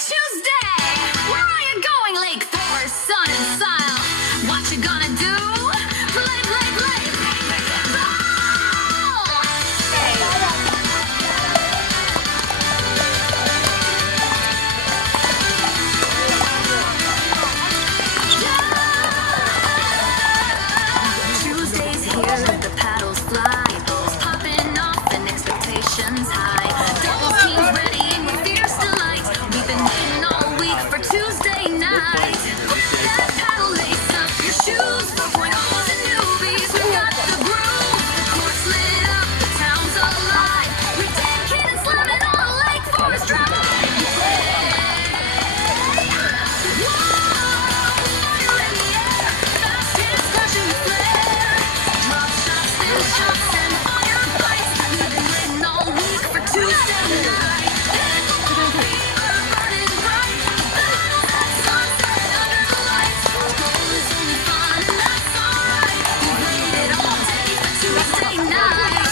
Tuesday. Where are you going, Lake Forest, sun and style? What you gonna do? Play, play, play. Ball! Tuesday's here, the paddles fly. Balls popping off and expectations high. Double teams ready and with fierce delight. We've been waiting all week for Tuesday night. That paddle, lace up your shoes. 4.0s and newbies, we've got the groove. The court's lit up, the town's alive. We tanking and slamming on a Lake Forest drive. Whoa, fire in the air, fast hands crushing the flare. Drop shots, still shots, and fire fights. We've been waiting all week for Tuesday night. Pickleball fever burning bright. Battles at sunset under the lights. Goal is only fun, and that's alright. We've waited all day for Tuesday night.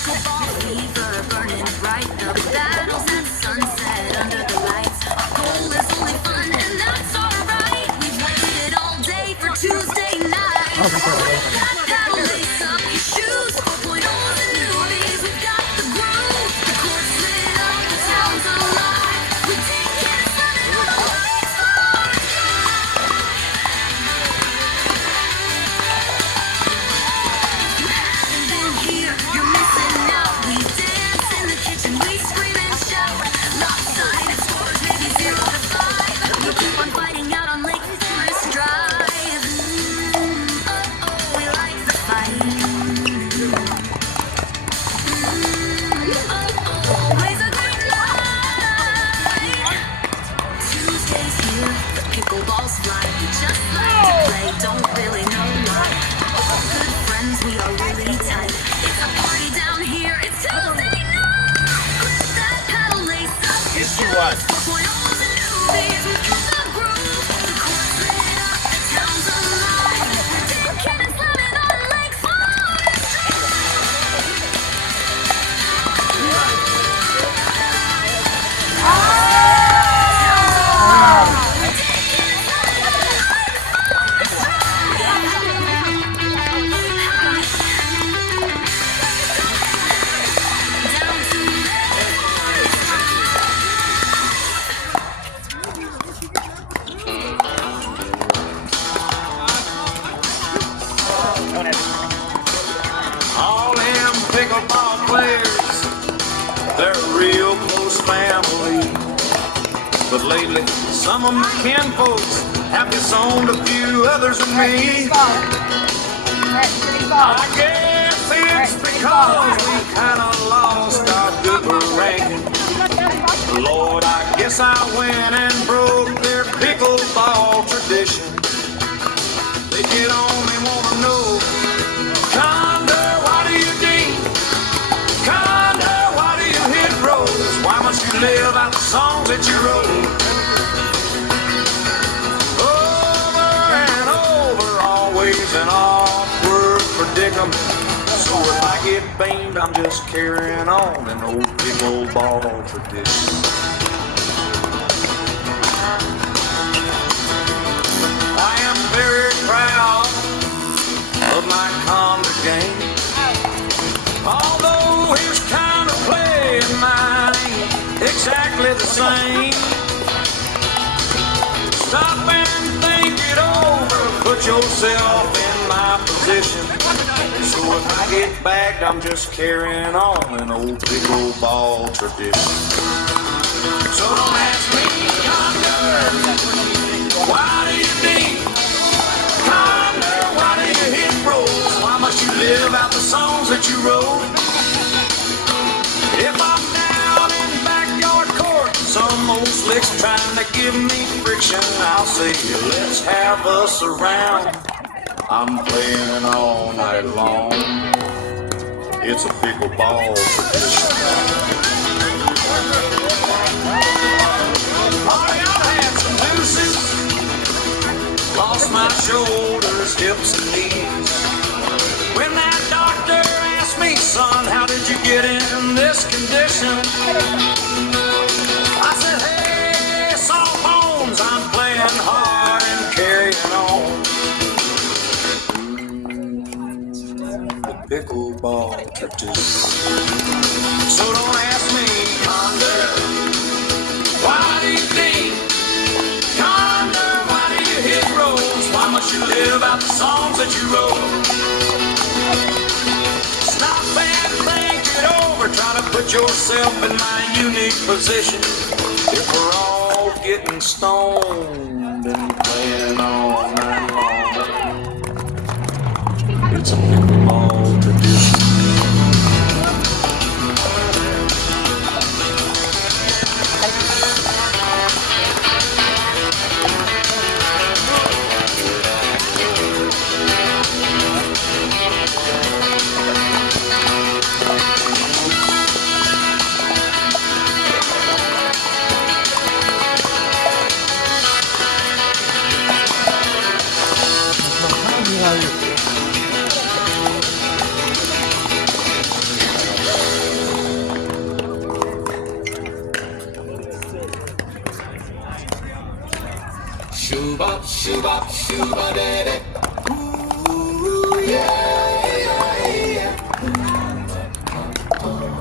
Pickleball fever burning bright. The battles at sunset under the lights. Our goal is only fun, and that's alright. We've waited all day for Tuesday night. That paddle, lace up your shoes. 4.0s and newbies, we've got the groove. The court's lit up, the town's alive. We take it and slam it on the Lake Forest You haven't been here, you're missing out. We dance in the kitchen, we scream and shout. Lopsided scores, maybe 0 to 5. We keep on fighting out on Lake Forest Drive. Oh, we like the fight. Always a great night. Tuesday's here, the pickleball's fly. We just like to play, don't really know why. All good friends, we are really tight. It's a party down here, it's Tuesday night. Grip that paddle, lace up your shoes. 4.0s and newbies, we've got the groove. The court's lit up, the town's alive. We're tanking and slamming on Lake Forest down to All them pickleball players, they're a real close family. But lately, some of my kinfolks have disowned a few others than me. I guess it's because we kinda lost our good ranking. Lord, I guess I went and broke their pickleball tradition. They get on me, wanna know, Tanja, why do you ding? Tanja, why do you hit rolls? Why must you live out the songs that you wrote? Over and over, always an awkward predicament. So if I get famed, I'm just carrying on an old pickleball tradition. I am very proud of my conduct game. Although his kind of play and mine ain't exactly the same. Stop and think it over, put yourself in my position. So if I get bagged, I'm just carrying on an old pickleball tradition. So don't ask me, Tanja, why do you think? Tanja, why do you hit rolls? Why must you live out the songs that you wrote? If I'm down in backyard court, some old slick's trying to give me friction, I'll say, let's have us around. I'm playing all night long. It's a pickleball tradition. Oh, y'all had some deuces. Lost across my shoulders, hips and knees. When that doctor asked me, son, how did you get in this condition? I said, hey, soft bones, I'm playing hard and carrying on. The pickleball tradition. So don't ask me, Ponder, why do you think? Ponder, why do you hit roads? Why must you live out the songs that you wrote? Stop and think it over. Try to put yourself in my unique position. If we're all getting stoned and playing all night long, it's a pickleball tradition. Shoobop, shoobop, shooba daddy. Ooh, yeah, yeah, yeah.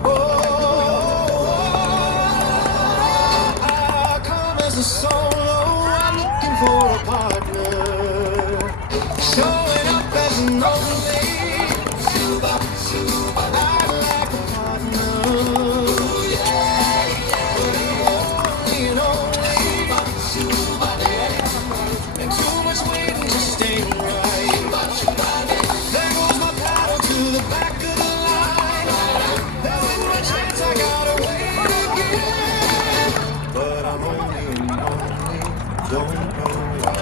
Oh, I come as a solo. I'm looking for a partner. Showing up as an only. Shoobop, shooba, I'd like a partner. Ooh, yeah, yeah. Only and only. Shooba daddy. And too much waiting just ain't right. There goes my paddle to the back of the line. There ain't no chance I gotta wait again. But I'm only don't know why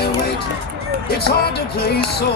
I wait. It's hard to play so